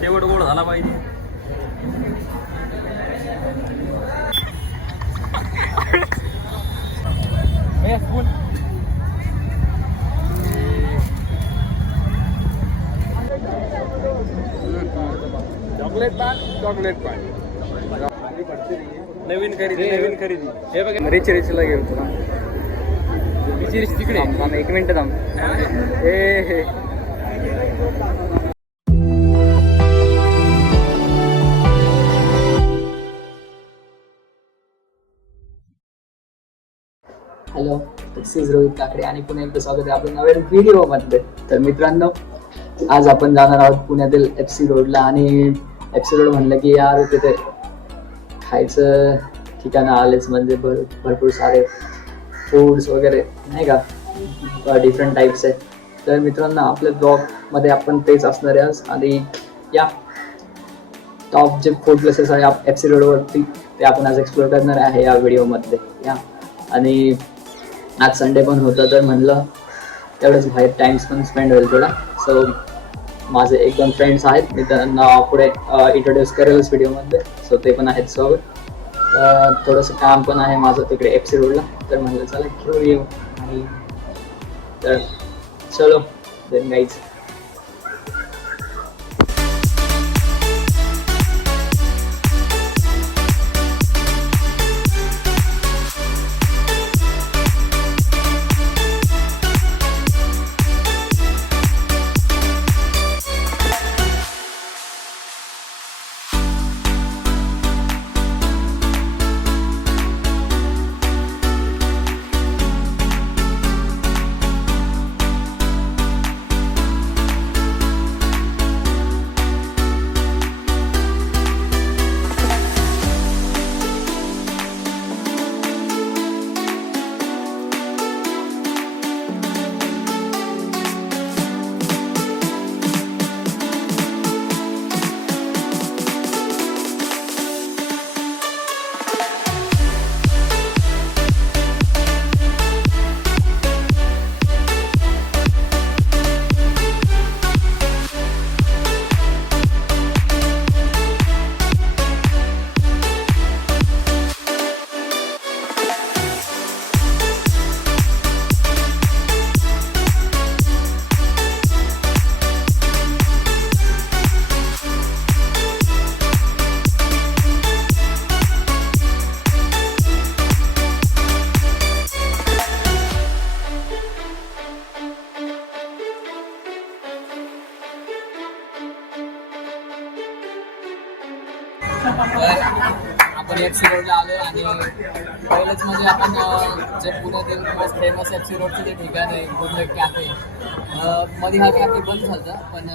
शेवट गोड झाला पाहिजे. चॉकलेट पान नवीन खरेदी हे बघा रिचला घेऊ तुला. रिच तिकडे थांब 1 मिनिट थांब. हे hello, this is Rohit Kakade आणि पुन्हा एकदा स्वागत आहे आपल्या नवीन व्हिडिओमध्ये. तर मित्रांनो, आज आपण जाणार आहोत पुण्यातील FC रोडला. आणि FC रोड म्हणलं की यार तिथे खायचं ठिकाणं आलेच, म्हणजे भरपूर सारे फूड्स वगैरे नाही का, डिफरंट टाईप्स आहेत. तर मित्रांनो, आपल्या ब्लॉगमध्ये आपण तेच असणार आहे आज. आणि या टॉप जे फूड प्लेसेस आहे FC रोडवरती ते आपण आज एक्सप्लोअर करणार आहे या व्हिडिओमध्ये. या आणि आज संडे पण होतं, तर म्हणलं तेवढंच बाहेर टाईम पण स्पेंड होईल थोडा. सो माझे 1-2 फ्रेंड्स आहेत, मी त्यांना पुढे इंट्रोड्यूस करेलच व्हिडिओमध्ये. सो ते पण आहेत सोबत. थोडंसं काम पण आहे माझं तिकडे FC रोडला, तर म्हणलं चला घेऊन येऊ. आणि तर चलो देन गाईज. आपण FC रोडला आलो आणि पहिलंच म्हणजे आपण जे पुण्यातील मोस्ट फेमस FC रोडचं जे ठिकाण आहे गुड कॅफे, मध्ये हा कॅफे बंद झाला पण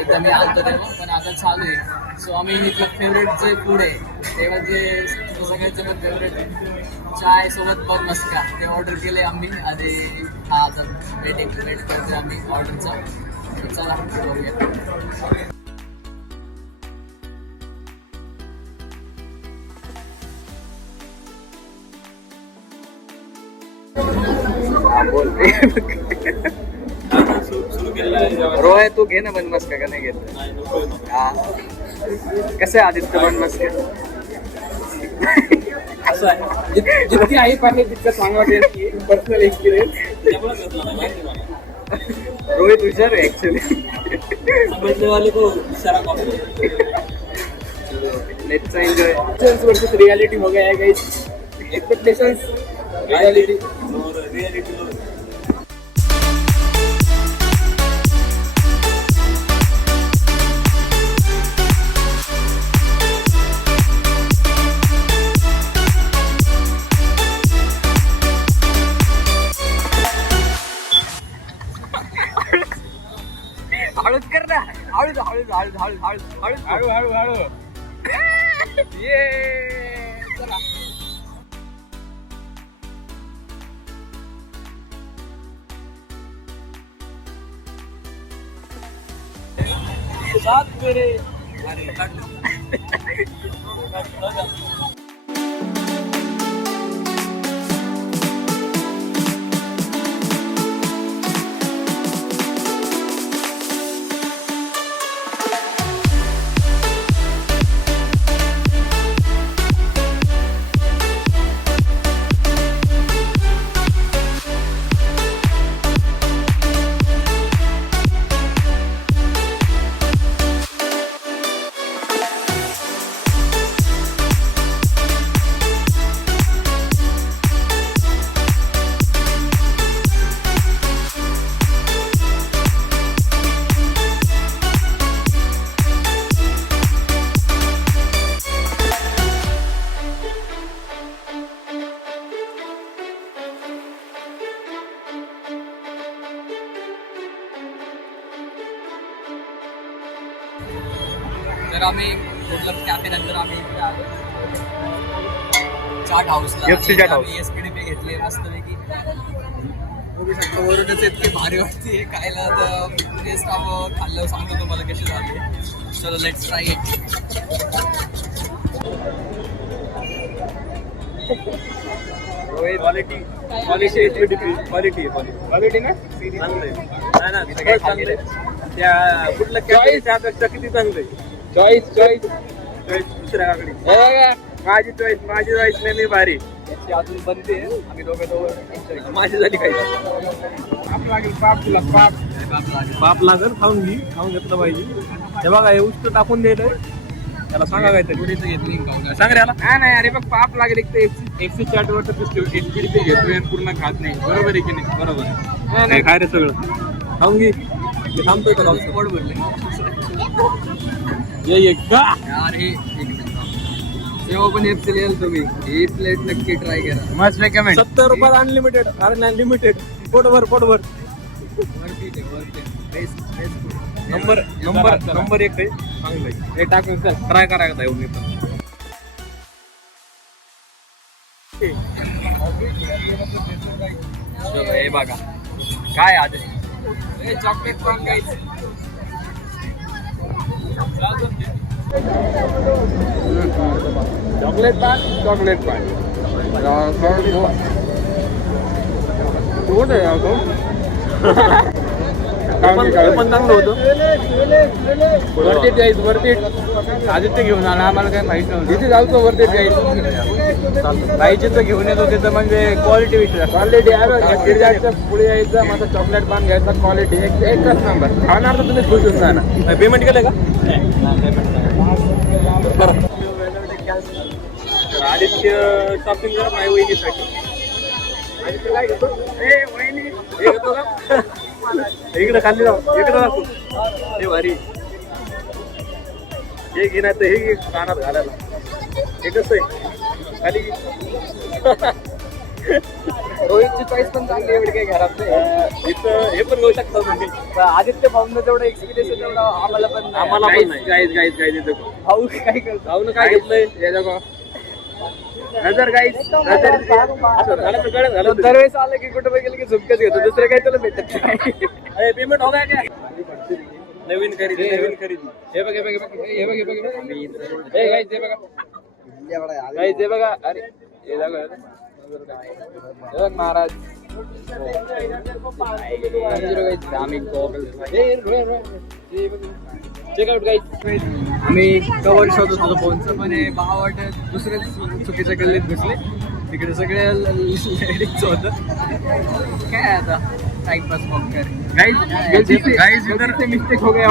एकदा मी आलतो तेव्हा, पण आता चालू आहे. सो आम्ही इथलं फेवरेट जे फूड आहे ते म्हणजे सगळ्यात पण फेवरेट आहे चाय सोबत बन मस्का, ते ऑर्डर केले आम्ही. आणि हा आता वेट करतो आम्ही ऑर्डरचा. चला बघूया. रोय तू घे ना बन मस्का का नाही घेत? हा कसं आहे आदित्य बन मस्का? असं आहे, जितकी आई पाहिजे तितकं सांगा पर्सनल एक्सपिरियन्स. रोहित हुशार आहे ऍक्च्युली. समजने को इशारा call. Let's enjoy. Versus reality हो गया है गाइस. Expectations reality. हळूच कर ना, हळूच हळूच हळूच हळूच हळूच हळू हळू हळू हळू. ये चला. सात मेरे तर आम्ही कुठलं कॅफे नंतर आम्ही इकडे आलो चाट हाऊसला. FC chaat house. एसपीडीपी घेतले मस्तपैकी. बघू शकतो वरूनच इतकी भारी वाटते खायला. तर टेस्ट आपण खाल्लं सांगतो तुम्हाला कशी झाली. चलो लेट्स ट्राय इट. क्वालिटी ना चांगलं आहे. त्या कुठलं त्यापेक्षा किती चांगलं आहे. चॉईस दुसऱ्या काकडे माझी चॉईस नाही भारी. याची अजून बनते. आम्ही दोघं माझी झाली काही पाप लागेल पाप बाप लागल खाऊन घेतलं पाहिजे. हे बघा हे उष्ट टाकून दिलंय. त्याला सांगा काहीतरी सांग रे याला. नाही अरे बघ पाप लागेल. एक तर FC चाट वर एसपीडीपी घेतोय आणि पूर्ण खात नाही. बरोबर आहे की नाही? बरोबर आहे. काय रे सगळं खाऊन घे. थांबतोय का खाऊन? पोट भरले ये का यार. हे जेव्हा पण FC लिहाल तुम्ही ही प्लेट नक्की ट्राय करा. मस्त रेकमेंड. 70 रुपयात अनलिमिटेड. अरे नाही लिमिटेड. पोटभर वरती नंबर एक आहे. चांगलं आहे. हे टाकून चल ट्राय करायला येऊन मी पण. हे बघा काय आधी चॉकलेट पान घ्यायचं. चॉकलेट पान कुठे हे पण चांगलं होतं. वरती जायच वरती आदित्य घेऊन आला. आम्हाला काही माहित नव्हतं. तिथे जायचं वरती जायचं. पाहिजे तर घेऊन येतो तिथं म्हणजे क्वालिटी विचार. क्वालिटी आहे. जायचं पुढे यायचं. माझा चॉकलेट पान घ्यायचा. क्वालिटी एकच नंबर. खाणार तर तुम्ही खुश होऊन जाणार. पेमेंट केलं का? आदित्य शॉपिंग करा माझ्या वहिनीसाठी. आदित्य काय घेतो? वहिनी हे घेतो का? इकडे खाल्ली जाऊ. इकडे दाखव. हे भारी. हे घेणार तर हे घे कानात घालायला. हे कसं आहे खाली रोहितची चॉईस पण चांगली एवढी काही घरात नाही. इथं हे पण घेऊ शकता तुम्ही. आदित्य भाऊंना तेवढं एक्सपिरियन्स आहे तेवढं आम्हाला पण नाही. आम्हाला पण नाही. गाईज इथं भाऊ काय करतो भाऊनं काय घेतलंय? हे देखो. नजर गाईज झालं. दरवेळेस आलं की कुठं गेलं की झुमकच घेतो. दुसरं काही तुला भेटत नाही. पेमेंट हो गया. नवीन खरेदी. हे बघ हे गाईज हे बघा. गाईज हे बघा. अरे हे बघा महाराज. Check out guys. आम्ही कवर शोधत होतो फोनचं पण हे भाव वाटत दुसऱ्याच चुकीच्या गल्लीत घुसले. तिकडे सगळे लेडीजचं होतं. काय आता टाइमपास मग गाईज मिस्टेक हो गया.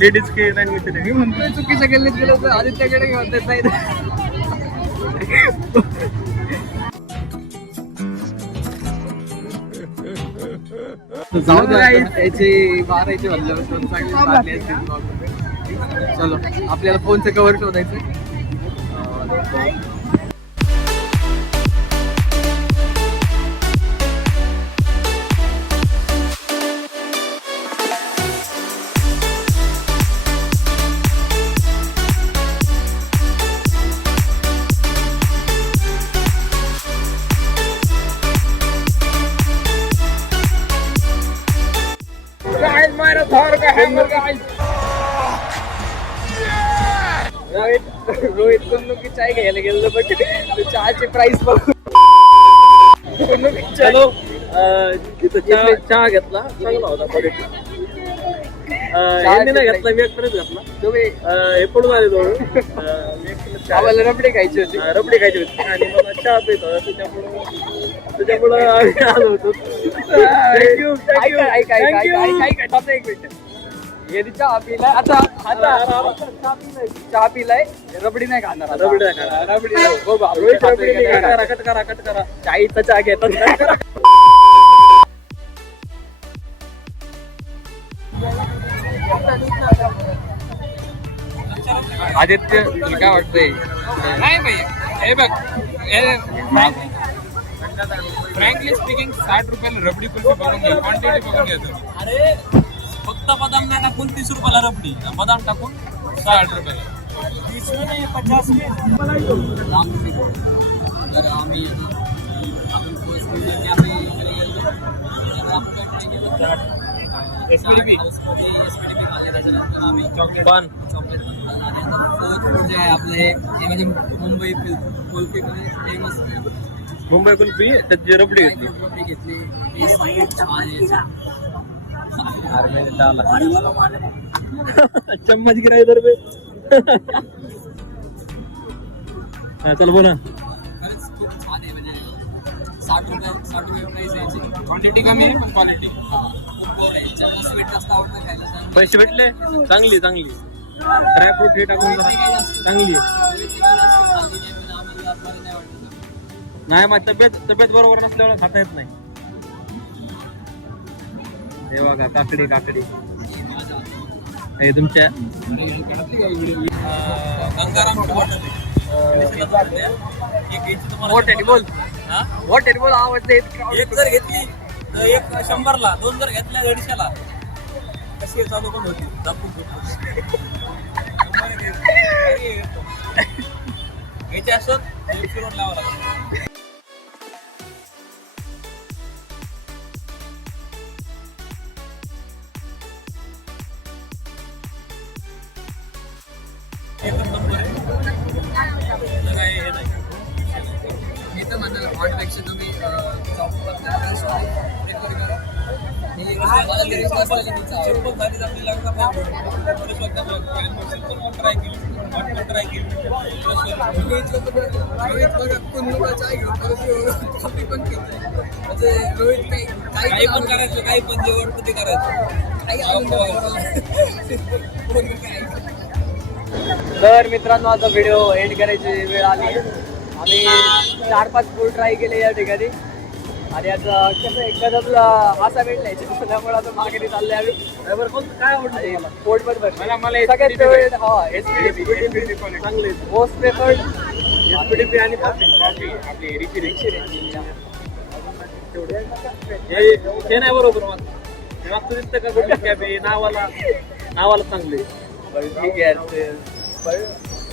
लेडीज के लाइन में चले. मी म्हणतोय चुकीच्या गल्लीत गेलो तर आदित्याकडे घेऊन देत नाही. याची बारायची म्हणल्यावर चांगली चलो आपल्याला फोनचं कव्हर शोधायचं. रोहित कुन्नुकी चाय घ्यायला गेलो बट चहाची प्राइस बघ. चलो तिथं चहा घेतला. चांगला होता क्वालिटी. यांनी नाही घेतला. मी एकटच घेतला. तुम्ही हे पडून आले जवळ. आम्हाला रबडी खायची होती. रबडी खायची होती आणि मला चहा पित होता. त्याच्यामुळं आम्ही आलो होतो. थँक्यू. एक मिनिट. यांनी चहा पिलाय. आता चहा पिलाय. रबडी नाही खाणार. रबडी नाही खाणार. रबडी नाही. हो बाबा. रोहित रबडी नाही खाणार. कट करा. चाळीसचा चहा घेतात. आदित्य तुला काय वाटतंय? नाही भाई हे बघ फ्रँकली स्पीकिंग 60 रुपयाला रबडी कुल्फी बघून घ्या. क्वांटिटी बघून घ्या तुम्ही. अरे फक्त बदाम नाही टाकून 30 रुपयाला रबडी. बदाम टाकून 60 रुपये. तर आम्ही आपण पोहोचलो आम्ही घरी गेलो तर आपण काय केलं SPDP. SPDP खाल्ले त्याच्यानंतर आम्ही चॉकलेट पान. चॉकलेट पण खाल्लं आणि आता फोर्थ फूड जे आहे आपलं हे म्हणजे मुंबई कुल्फीमध्ये फेमस मुंबई कुल्फी त्याची रबडी घेतली. रबडी घेतली टेस्ट खूप छान आहे चम्मच गिराय तर बे. हा, चल बोला. खरंच खूप छान आहे म्हणजे 60 रुपये प्राईस आहे याची. क्वांटिटी कमी आहे पण क्वालिटी. हा, खूप गोड आहे याच्यामुळे स्वीट जास्त आवडतं खायला तर पैसे भेटले चांगली चांगली ड्रायफ्रूट हे टाकून जरा चांगली नाही मग तब्येत बरोबर नसल्यामुळे खाता येत नाही. हे बघा काकडी काकडी हे तुमच्या मोठ्याने बोल मोठ्याने बोल आवाज एक जर घेतली तर एक 100ला, 2 जर घेतल्या 150ला. कशी चालू पण होती घ्यायचे असत रोड लावा लागला. एकदम नंबर आहे. काय हे नाही. मी तर म्हणाल हॉटपेक्षा तुम्ही काही पण करायचं, काही पण जे वाटतं ते करायचं. तर मित्रांनो आता व्हिडिओ एंड करायची वेळ आली. आम्ही 4-5 फूड ट्राय केले या ठिकाणी आणि आता कसं एकदा असा वेळ नाही त्यामुळे आता मागे चालले आम्ही. काय आवडतं पोट पण भरलं. मला सगळ्यात फेवरेट SPDP चांगले मोस्ट प्रेफर्ड SPDP आणि कॉफी आपली रिची हे नाही बरोबर मला हे मागचं दिसतं का गुड कॅफे नावाला चांगले. ठीक आहे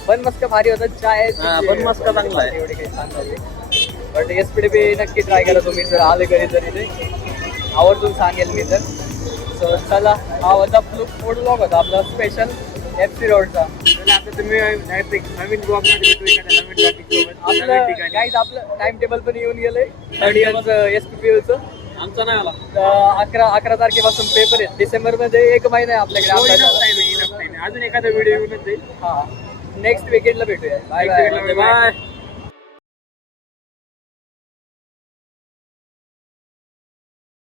पण मस्त भारी होतं चाय पण मस्का चांगला आहे. एवढे काही सांगतात बट SPDP नक्की ट्राय करा तुम्ही जर आले घरी तर इथे आवर्जून सांगेल मी तर. सो चला हा होता फूड ब्लॉग होता आपला स्पेशल FC रोडचा. आता तुम्ही नवीन ब्लॉग मध्ये भेटू एखाद्या नवीन टॉपिक सोबत आपलं नवीन ठिकाणी. गाईज आपलं टाइम टेबल पण येऊन गेलंय 3rd इयरचं SPPUचं. आमचा नाही आला 11 तारखेपासून पेपर आहेत. डिसेंबरमध्ये 1 महिना आहे आपल्याकडे अभ्यासाला. अजून एखादा व्हिडिओ येऊनच जाईल. हा नेक्स्ट वीकेंडला भेटूया. Bye bye.